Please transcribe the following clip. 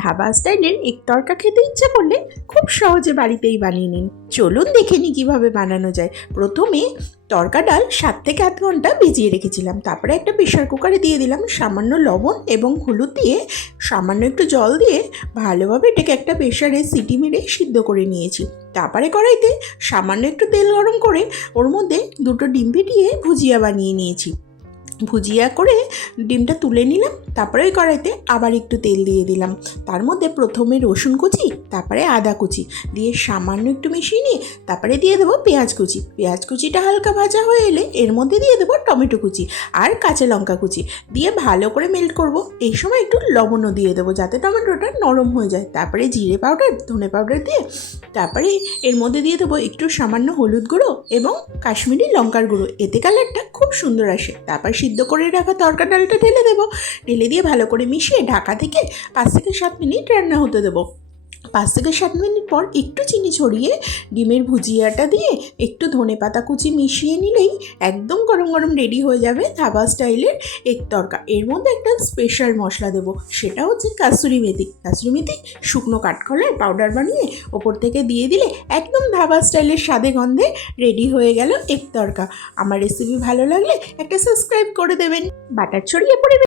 ধাবা স্টাইলের এক তরকা খেতে ইচ্ছা করলে খুব সহজে বাড়িতেই বানিয়ে নিন। চলুন দেখে নিই কীভাবে বানানো যায়। প্রথমে তরকা ডাল 7 থেকে 8 ঘন্টা ভিজিয়ে রেখেছিলাম। তারপরে একটা প্রেশার কুকারে দিয়ে দিলাম সামান্য লবণ এবং হলুদ দিয়ে, সামান্য একটু জল দিয়ে ভালোভাবে এটাকে একটা প্রেশারে সিটি মেরে সিদ্ধ করে নিয়েছি। তারপরে কড়াইতে সামান্য একটু তেল গরম করে ওর মধ্যে 2টো ডিম ফেটিয়ে ভুজিয়া বানিয়ে নিয়েছি। ভুজিয়া করে ডিমটা তুলে নিলাম। তারপরে ওই কড়াইতে আবার একটু তেল দিয়ে দিলাম। তার মধ্যে প্রথমে রসুন কুচি, তারপরে আদা কুচি দিয়ে সামান্য একটু মিশিয়ে নিয়ে তারপরে দিয়ে দেবো পেঁয়াজ কুচি। পেঁয়াজ কুচিটা হালকা ভাজা হয়ে এলে এর মধ্যে দিয়ে দেবো টমেটো কুচি আর কাঁচা লঙ্কা কুচি দিয়ে ভালো করে মেল্ট করব। এই সময় একটু লবণও দিয়ে দেবো যাতে টমেটোটা নরম হয়ে যায়। তারপরে জিরে পাউডার, ধনে পাউডার দিয়ে তারপরে এর মধ্যে দিয়ে দেবো একটু সামান্য হলুদ গুঁড়ো এবং কাশ্মীরি লঙ্কার গুঁড়ো, এতে কালারটা খুব সুন্দর আসে। তারপর সিদ্ধ করে রাখা তরকা ডালটা ঢেলে দেবো। ঢেলে দিয়ে ভালো করে মিশিয়ে ঢাকা থেকে 5 থেকে 7 মিনিট রান্না হতে দেবো। 5 থেকে 7 মিনিট পর একটু চিনি ছড়িয়ে ডিমের ভুজিয়াটা দিয়ে একটু ধনে পাতা কুচি মিশিয়ে নিলেই একদম গরম গরম রেডি হয়ে যাবে ধাবা স্টাইলের এগ তরকা। এর মধ্যে একটা স্পেশাল মশলা দেবো, সেটা হচ্ছে কাসুরি মেথি। কাসুরি মেথি শুকনো কাঠখোলায় পাউডার বানিয়ে ওপর থেকে দিয়ে দিলে একদম ধাবা স্টাইলের স্বাদে গন্ধে রেডি হয়ে গেল এগ তরকা। আমার রেসিপি ভালো লাগলে একটা সাবস্ক্রাইব করে দেবেন, বাটার ছড়িয়ে পড়ে